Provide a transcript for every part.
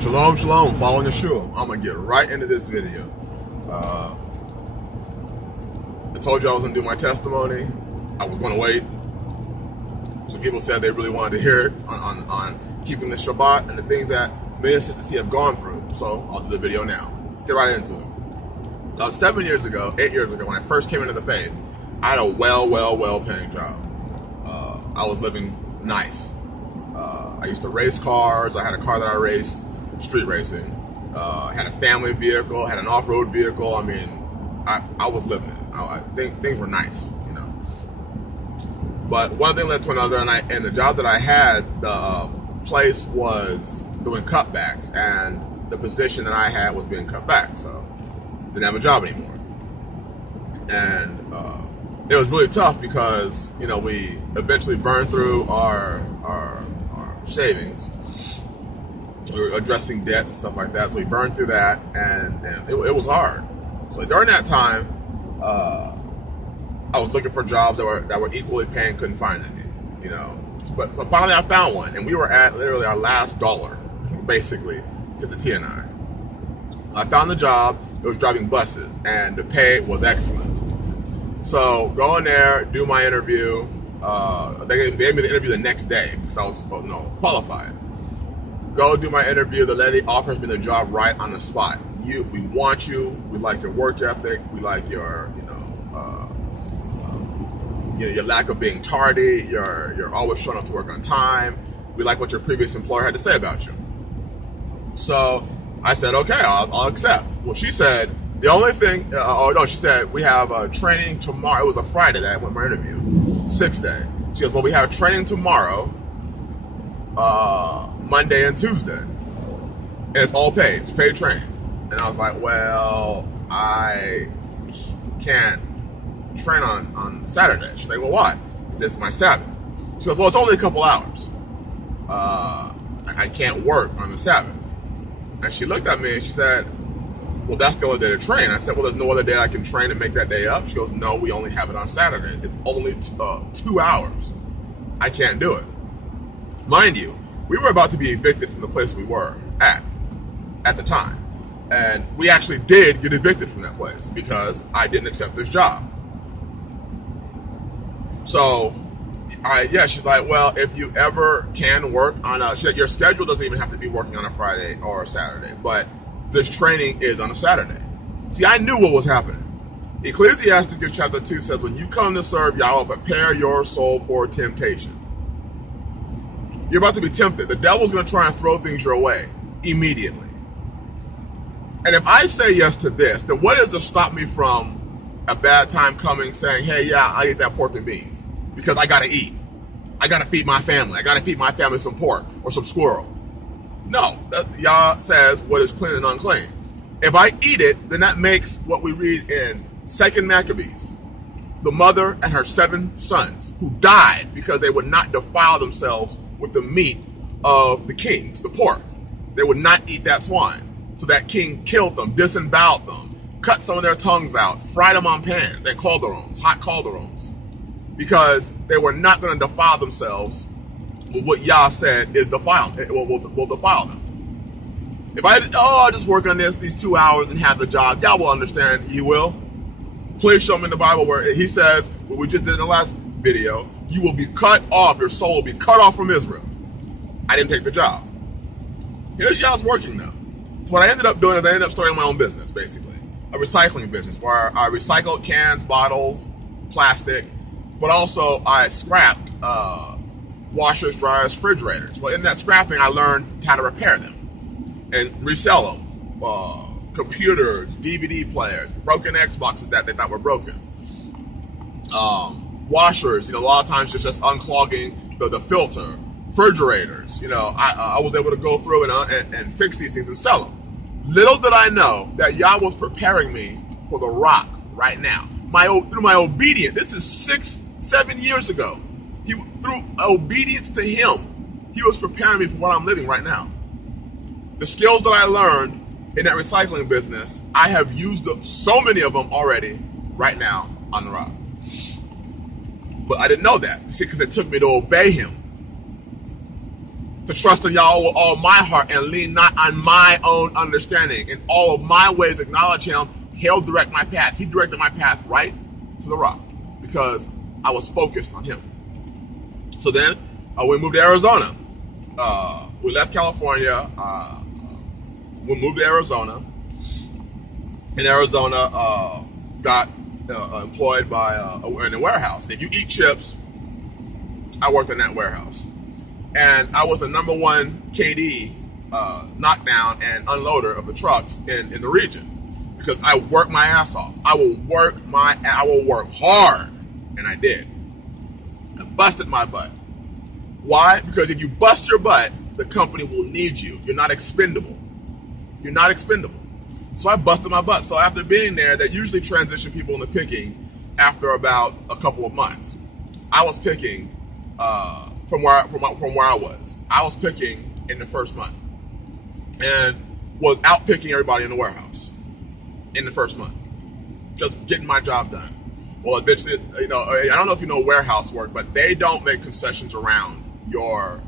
Shalom, shalom, following Yeshua. I'm going to get right into this video. I told you I was going to do my testimony. I was going to wait. Some people said they really wanted to hear it on keeping the Shabbat and the things that me and Sister T have gone through. So I'll do the video now. Let's get right into it. 7 years ago, 8 years ago, when I first came into the faith, I had a well-paying job. I was living nice. I used to race cars. I had a car that I raced, street racing. I had a family vehicle, had an off-road vehicle. I mean, I was living. I think things were nice, you know. But one thing led to another, and the job that I had, the place was doing cutbacks, and the position that I had was being cut back, so didn't have a job anymore. And it was really tough because, you know, we eventually burned through our savings. We were addressing debts and stuff like that, so we burned through that, and it was hard. So during that time, I was looking for jobs that were equally paying, couldn't find any, you know. But so finally I found one, and we were at literally our last dollar, basically, because the T and I found the job. It was driving buses, and the pay was excellent. So go in there, do my interview. They gave me the interview the next day because I was qualified. Go do my interview. The lady offers me the job right on the spot. We want you. We like your work ethic. We like your your lack of being tardy. You're always showing up to work on time. We like what your previous employer had to say about you. So I said, okay, I'll accept. Well, she said the only thing. She said we have training tomorrow. It was a Friday that I went my interview. 6th day. She goes, well, we have training tomorrow, Monday and Tuesday. And it's all paid. It's paid training. And I was like, well, I can't train on Saturday. She's like, well, why? It's just my Sabbath. She goes, well, it's only a couple hours. I can't work on the Sabbath. And she looked at me and she said, well, that's the only day to train. I said, well, there's no other day I can train and make that day up. She goes, no, we only have it on Saturdays. It's only 2 hours. I can't do it. Mind you, we were about to be evicted from the place we were at the time. And we actually did get evicted from that place because I didn't accept this job. So, she's like, well, if you ever can work on she said, your schedule doesn't even have to be working on a Friday or a Saturday, but this training is on a Saturday. See, I knew what was happening. Ecclesiastes chapter 2 says, when you come to serve Yahweh, prepare your soul for temptation. You're about to be tempted. The devil's going to try and throw things your way immediately. And if I say yes to this, then what is to stop me from a bad time coming saying, hey, yeah, I eat that pork and beans because I got to eat. I got to feed my family. I got to feed my family some pork or some squirrel. No, Yah says what is clean and unclean. If I eat it, then that makes what we read in 2 Maccabees, the mother and her 7 sons who died because they would not defile themselves with the meat of the kings, the pork. They would not eat that swine. So that king killed them, disemboweled them, cut some of their tongues out, fried them on pans and calderons, hot calderons, because they were not going to defile themselves with what Yah said is defile. Will defile them. If I just work on these 2 hours and have the job, Yah will understand. He will. Please show me in the Bible where he says, what we just did in the last video, you will be cut off, your soul will be cut off from Israel. I didn't take the job. Here's Yah's working now. So what I ended up doing is I ended up starting my own business, basically. A recycling business where I recycled cans, bottles, plastic, but also I scrapped washers, dryers, refrigerators. Well, in that scrapping, I learned how to repair them and resell them. Computers, DVD players, broken Xboxes that they thought were broken. Washers, a lot of times just unclogging the filter. Refrigerators, I was able to go through and fix these things and sell them. Little did I know that Yah was preparing me for the rock right now. Through my obedience, this is 6-7 years ago. Through obedience to Him, He was preparing me for what I'm living right now. The skills that I learned in that recycling business, I have used so many of them already right now on the rock. But I didn't know that, because it took me to obey Him. to trust in y'all with all my heart and lean not on my own understanding. In all of my ways, acknowledge him. He'll direct my path. He directed my path right to the rock because I was focused on him. So then we moved to Arizona. We left California. We moved to Arizona. In Arizona, got employed by in a warehouse. If you eat chips, I worked in that warehouse. And I was the #1 KD, knockdown and unloader of the trucks in the region. Because I worked my ass off. I will work hard. And I did. I busted my butt. Why? Because if you bust your butt, the company will need you. You're not expendable. You're not expendable. So I busted my butt. So after being there, they usually transition people into picking after about a couple of months. I was picking from where I was. I was picking in the first month and was out picking everybody in the warehouse in the first month, just getting my job done. Well, eventually, I don't know if you know warehouse work, but they don't make concessions around your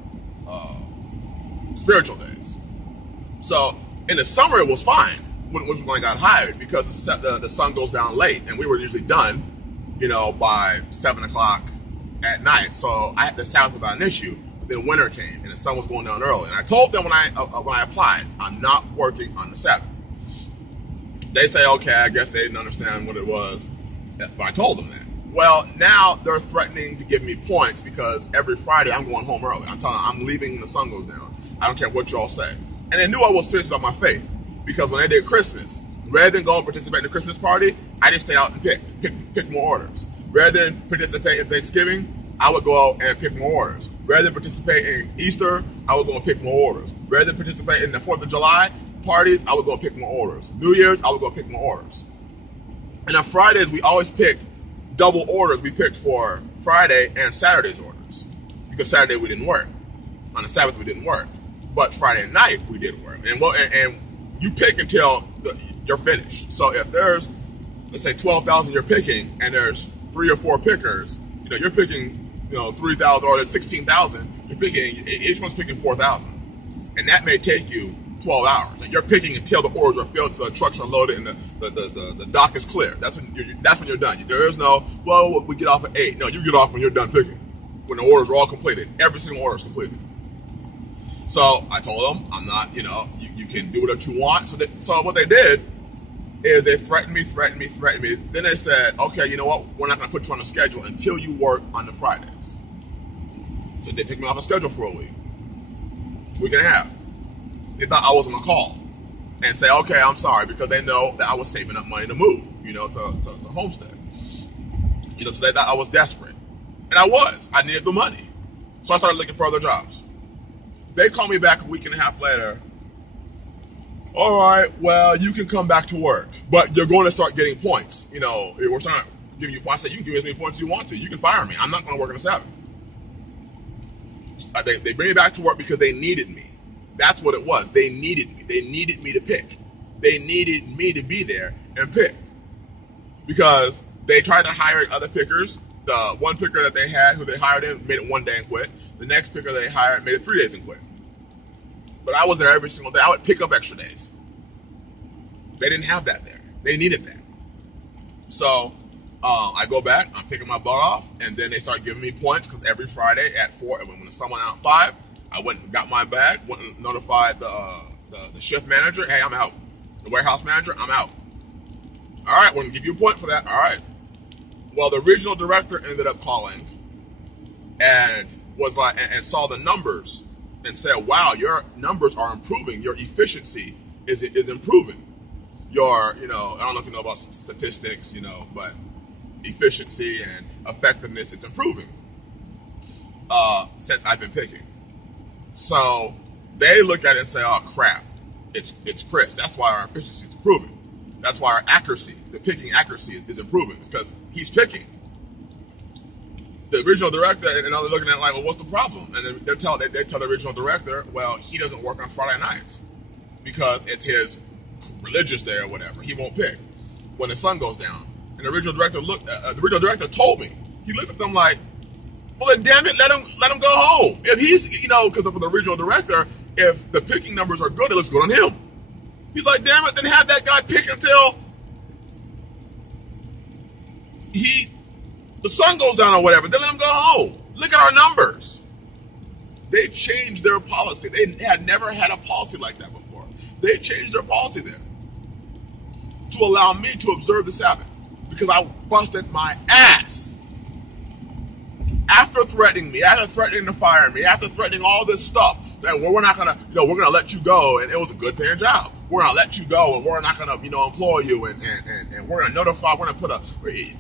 spiritual days. So in the summer, it was fine, which was when I got hired, because the sun goes down late, and we were usually done, by 7 o'clock at night. So the Sabbath was not an issue. But then winter came, and the sun was going down early. And I told them when I applied, I'm not working on the Sabbath. They say, okay, I guess they didn't understand what it was, but I told them that. Well, now they're threatening to give me points because every Friday I'm going home early. I'm telling them I'm leaving when the sun goes down. I don't care what y'all say. And they knew I was serious about my faith, because when they did Christmas, rather than go and participate in the Christmas party, I just stayed out and pick more orders. Rather than participate in Thanksgiving, I would go out and pick more orders. Rather than participate in Easter, I would go and pick more orders. Rather than participate in the 4th of July parties, I would go and pick more orders. New Year's, I would go and pick more orders. And on Fridays, we always picked double orders. We picked for Friday and Saturday's orders, because Saturday we didn't work. On the Sabbath, we didn't work. But Friday night, we did work. And you pick until you're finished. So if there's, let's say, 12,000 you're picking, and there's 3 or 4 pickers, you're picking, 3,000, or there's 16,000, you're picking, each one's picking 4,000. And that may take you 12 hours. And you're picking until the orders are filled, so the trucks are loaded, and the dock is clear. That's when you're done. There is no, well, we get off at 8. No, you get off when you're done picking. When the orders are all completed. Every single order is completed. So I told them, I'm not, you can do whatever you want. So what they did is they threatened me. Then they said, okay, you know what? We're not going to put you on the schedule until you work on the Fridays. So they took me off the schedule for a week and a half. They thought I was on a call and say, okay, I'm sorry, because they know that I was saving up money to move, to homestead. So they thought I was desperate. And I was. I needed the money. So I started looking for other jobs. They called me back a week and a half later. All right, well, you can come back to work, but you're going to start getting points. We're starting giving you points. I said, you can give me as many points as you want to. You can fire me. I'm not going to work on the Sabbath. They bring me back to work because they needed me. That's what it was. They needed me. They needed me to pick. They needed me to be there and pick. Because they tried to hire other pickers. The one picker that they had, who they hired in, made it 1 day and quit. The next picker they hired made it 3 days and quit. But I was there every single day. I would pick up extra days. They didn't have that there. They needed that. So I go back, I'm picking my butt off, and then they start giving me points, because every Friday at 4, when the sun went out at 5, I went and got my bag, went and notified the shift manager, hey, I'm out. The warehouse manager, I'm out. All right, we're going to give you a point for that. All right. Well, the regional director ended up calling and was like, and saw the numbers and said, wow, your numbers are improving. Your efficiency is improving. Your, I don't know if you know about statistics, but efficiency and effectiveness, it's improving since I've been picking. So they look at it and say, oh, crap, it's Chris. That's why our efficiency is improving. That's why our accuracy, the picking accuracy, is improving. It's because he's picking. The regional director, and they're looking at it like, well, what's the problem? And they tell the regional director, well, he doesn't work on Friday nights because it's his religious day or whatever. He won't pick when the sun goes down. And the regional director told me. He looked at them like, Well, then damn it, let him go home. If he's, because for the regional director, if the picking numbers are good, it looks good on him. He's like, damn it, then have that guy pick until the sun goes down or whatever. Then let him go home. Look at our numbers. They changed their policy. They had never had a policy like that before. They changed their policy there to allow me to observe the Sabbath because I busted my ass. After threatening me, after threatening to fire me, after threatening all this stuff, that we're not gonna, we're gonna let you go, and it was a good paying job. We're gonna let you go, and we're not gonna, employ you, and we're gonna notify. We're gonna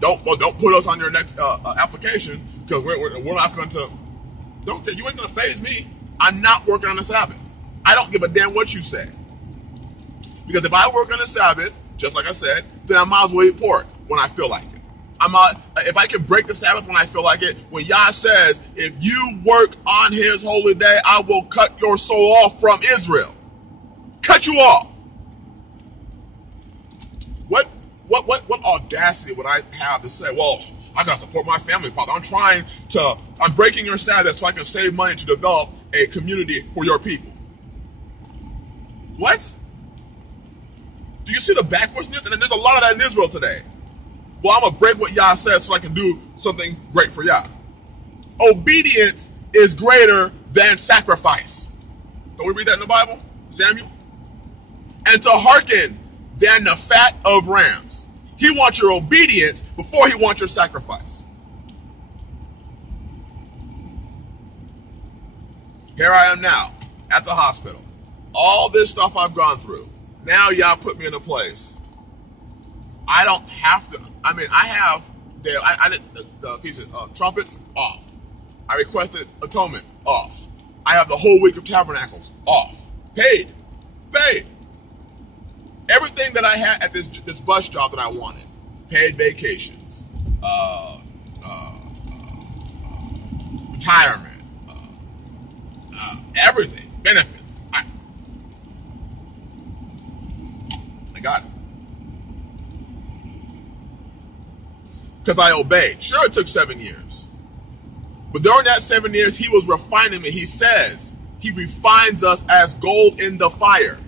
don't put us on your next application because we're not going to. You ain't gonna faze me. I'm not working on the Sabbath. I don't give a damn what you say. Because if I work on the Sabbath, just like I said, then I might as well eat pork when I feel like it. If I can break the Sabbath when I feel like it, when Yah says, if you work on his holy day, I will cut your soul off from Israel. Cut you off. What audacity would I have to say, well, I got to support my family, Father. I'm breaking your Sabbath so I can save money to develop a community for your people. What? Do you see the backwardsness? And there's a lot of that in Israel today. Well, I'm going to break what Yah says so I can do something great for Yah. Obedience is greater than sacrifice. Don't we read that in the Bible? Samuel? And to hearken than the fat of rams. He wants your obedience before he wants your sacrifice. Here I am now at the hospital. All this stuff I've gone through. Now Yah put me in a place. I don't have to. I have the piece of trumpets off. I requested atonement off. I have the whole week of tabernacles off. Paid. Everything that I had at this bus job that I wanted. Paid vacations. Retirement. Everything. Benefits. I got it. Because I obeyed. Sure, it took 7 years. But during that 7 years, he was refining me. He says he refines us as gold in the fire.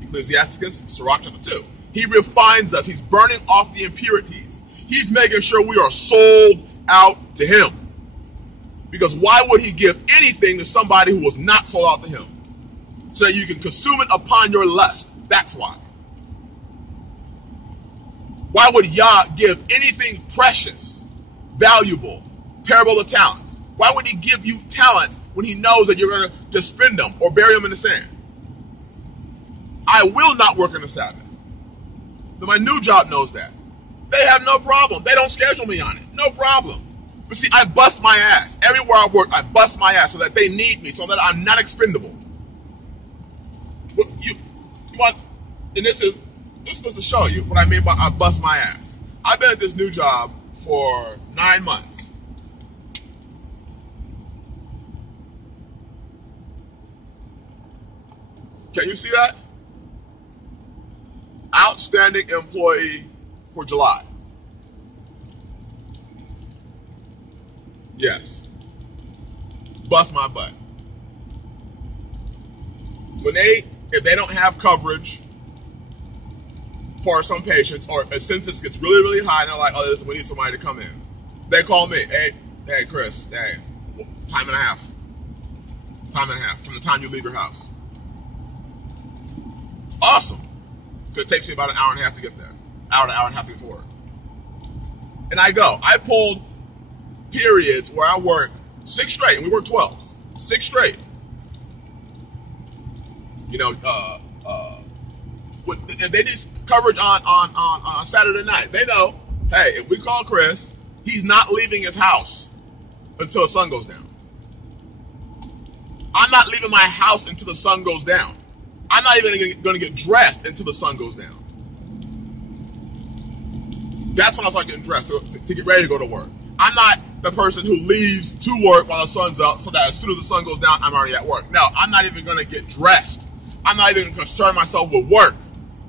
Ecclesiasticus, Sirach chapter 2. He refines us. He's burning off the impurities. He's making sure we are sold out to him. Because why would he give anything to somebody who was not sold out to him? So you can consume it upon your lust. That's why. Why would Yah give anything precious, valuable, parable of talents? Why would he give you talents when he knows that you're going to just spend them or bury them in the sand? I will not work on the Sabbath. But my new job knows that. They have no problem. They don't schedule me on it. No problem. But see, I bust my ass. Everywhere I work, I bust my ass so that they need me, so that I'm not expendable. You want, and this is to show you what I mean by I bust my ass. I've been at this new job for 9 months. Can you see that? Outstanding employee for July. Yes. Bust my butt. If they don't have coverage for some patients, or a census gets really, really high, and they're like, oh, we need somebody to come in. They call me, hey, Chris, time and a half from the time you leave your house. Awesome. So it takes me about an hour and a half to get there. Hour and a half to get to work. And I go. I pulled periods where I work 6 straight, and we work 12s. 6 straight. They need coverage on Saturday night. They know, hey, if we call Chris, he's not leaving his house until the sun goes down. I'm not leaving my house until the sun goes down. I'm not even going to get dressed until the sun goes down. That's when I start getting dressed to get ready to go to work. I'm not the person who leaves to work while the sun's up so that as soon as the sun goes down, I'm already at work. No, I'm not even going to get dressed. I'm not even going to concern myself with work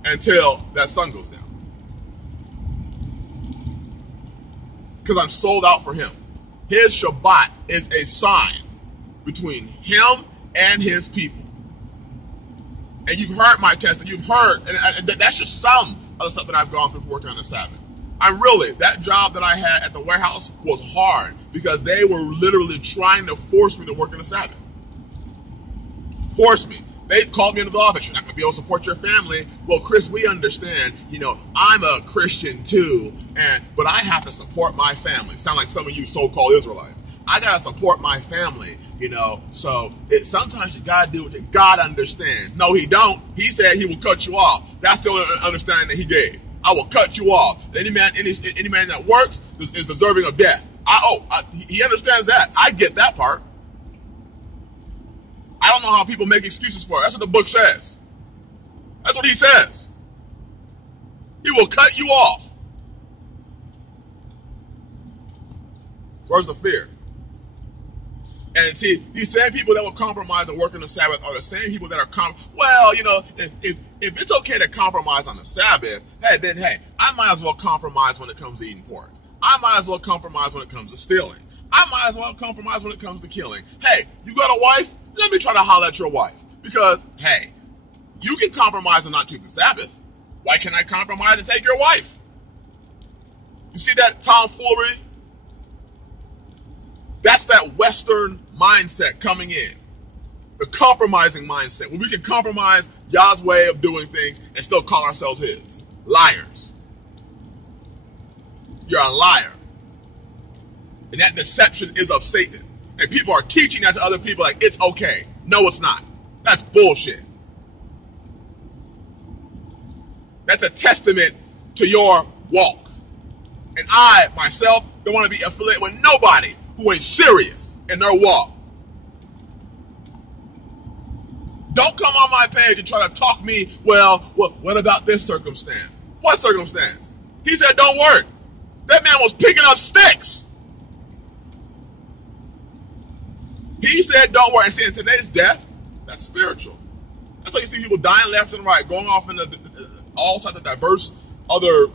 until that sun goes down. Because I'm sold out for him. His Shabbat is a sign between him and his people. And you've heard my testimony. You've heard, and that's just some of the stuff that I've gone through for working on the Sabbath. That job that I had at the warehouse was hard because they were literally trying to force me to work on the Sabbath. Force me. They called me into the office. You're not going to be able to support your family. Well, Chris, we understand. I'm a Christian too, but I have to support my family. Sound like some of you so-called Israelites. I got to support my family, So sometimes you got to do what God understands. No, he don't. He said he will cut you off. That's the only understanding that he gave. I will cut you off. Any man that works is deserving of death. He understands that. I get that part. I don't know how people make excuses for it. That's what the book says. That's what he says. He will cut you off. Where's the fear? And see, these same people that will compromise and work on the Sabbath are the same people that are if it's okay to compromise on the Sabbath, then I might as well compromise when it comes to eating pork. I might as well compromise when it comes to stealing. I might as well compromise when it comes to killing. Hey, you got a wife? Let me try to holler at your wife. Because, you can compromise and not keep the Sabbath. Why can't I compromise and take your wife? You see that tomfoolery? That's that Western mindset coming in. The compromising mindset. Where we can compromise Yah's way of doing things and still call ourselves his. Liars. You're a liar. And that deception is of Satan. And people are teaching that to other people like it's okay. No, it's not. That's bullshit. That's a testament to your walk. And I, myself, don't want to be affiliated with nobody who ain't serious in their walk. Don't come on my page and try to talk me, what about this circumstance? What circumstance? He said don't work. That man was picking up sticks. He said don't worry. And see, in today's death, that's spiritual. That's why you see people dying left and right, going off into all sorts of diverse other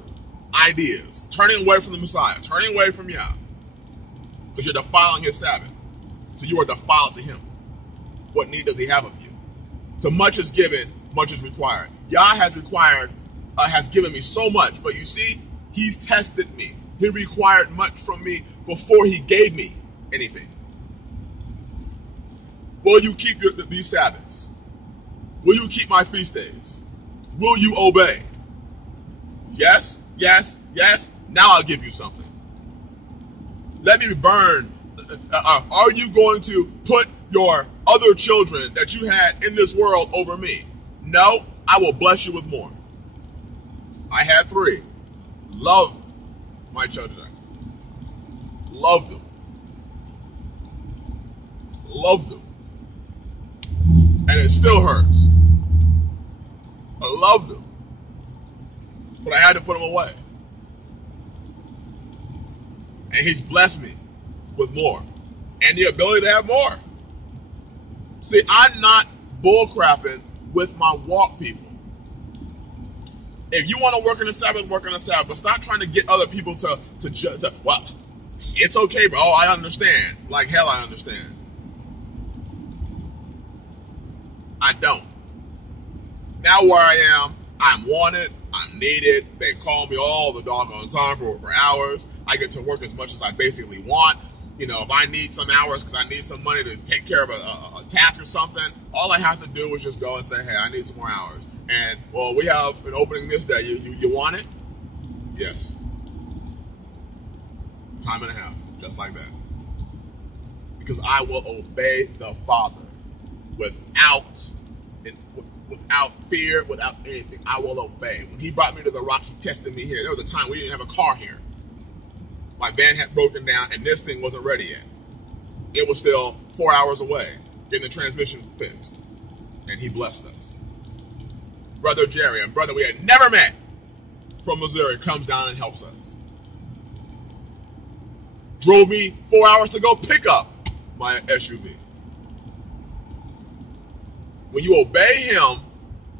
ideas, turning away from the Messiah, turning away from Yah. Because you're defiling his Sabbath. So you are defiled to him. What need does he have of you? To much is given, much is required. Yah has given me so much, but you see, he's tested me. He required much from me before he gave me anything. Will you keep these Sabbaths? Will you keep my feast days? Will you obey? Yes, yes, yes. Now I'll give you something. Let me burn. Are you going to put your other children that you had in this world over me? No, I will bless you with more. I had 3. Loved my children. Loved them. Loved them. And it still hurts. I loved them. But I had to put them away. And he's blessed me with more. And the ability to have more. See, I'm not bullcrapping with my walk people. If you want to work in the Sabbath, work on the Sabbath. But stop trying to get other people to well, it's okay, bro. Oh, I understand. Like hell, I understand. I don't. Now where I am, I'm wanted, I'm needed. They call me all the doggone time for hours. I get to work as much as I basically want. If I need some hours because I need some money to take care of a task or something, all I have to do is just go and say, hey, I need some more hours. And, well, we have an opening this day. You want it? Yes. Time and a half, just like that. Because I will obey the Father without fear, without anything. I will obey. When he brought me to the rock, he tested me here. There was a time we didn't have a car here. My van had broken down, and this thing wasn't ready yet. It was still 4 hours away, getting the transmission fixed. And he blessed us. Brother Jerry, a brother we had never met from Missouri, comes down and helps us. Drove me 4 hours to go pick up my SUV. When you obey him,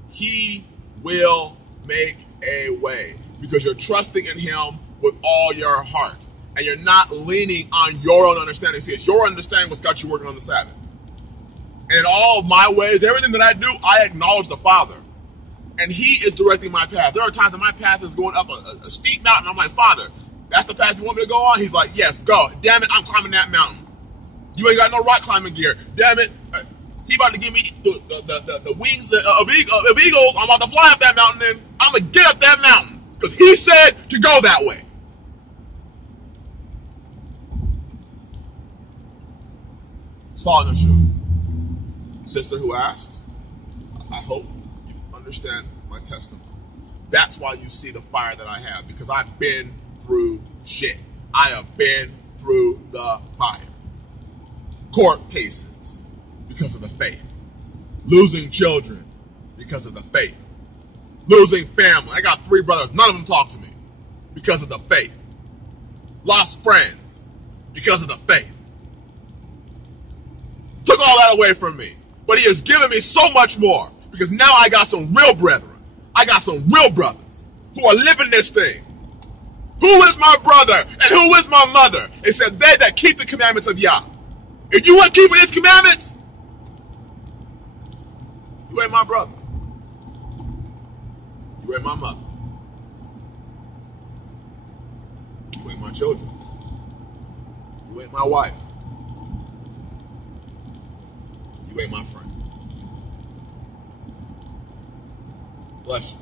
he will make a way because you're trusting in him with all your heart. and you're not leaning on your own understanding. See, it's your understanding what's got you working on the Sabbath. And in all of my ways, everything that I do, I acknowledge the Father. And He is directing my path. There are times that my path is going up a steep mountain. I'm like, Father, that's the path you want me to go on? He's like, yes, go. Damn it, I'm climbing that mountain. You ain't got no rock climbing gear. Damn it, He about to give me the wings of eagles. I'm about to fly up that mountain, and I'm going to get up that mountain. Because He said to go that way. It's following the shoe. Sister who asked, I hope you understand my testimony. That's why you see the fire that I have, because I've been through shit. I have been through the fire. Court cases because of the faith. Losing children because of the faith. Losing family. I got 3 brothers. None of them talk to me because of the faith. Lost friends because of the faith. Took all that away from me. But He has given me so much more, because now I got some real brethren. I got some real brothers who are living this thing. Who is my brother and who is my mother? It said, they that keep the commandments of Yah. If you weren't keeping His commandments, you ain't my brother. You ain't my mother. You ain't my children. You ain't my wife. You ain't my friend. Bless you.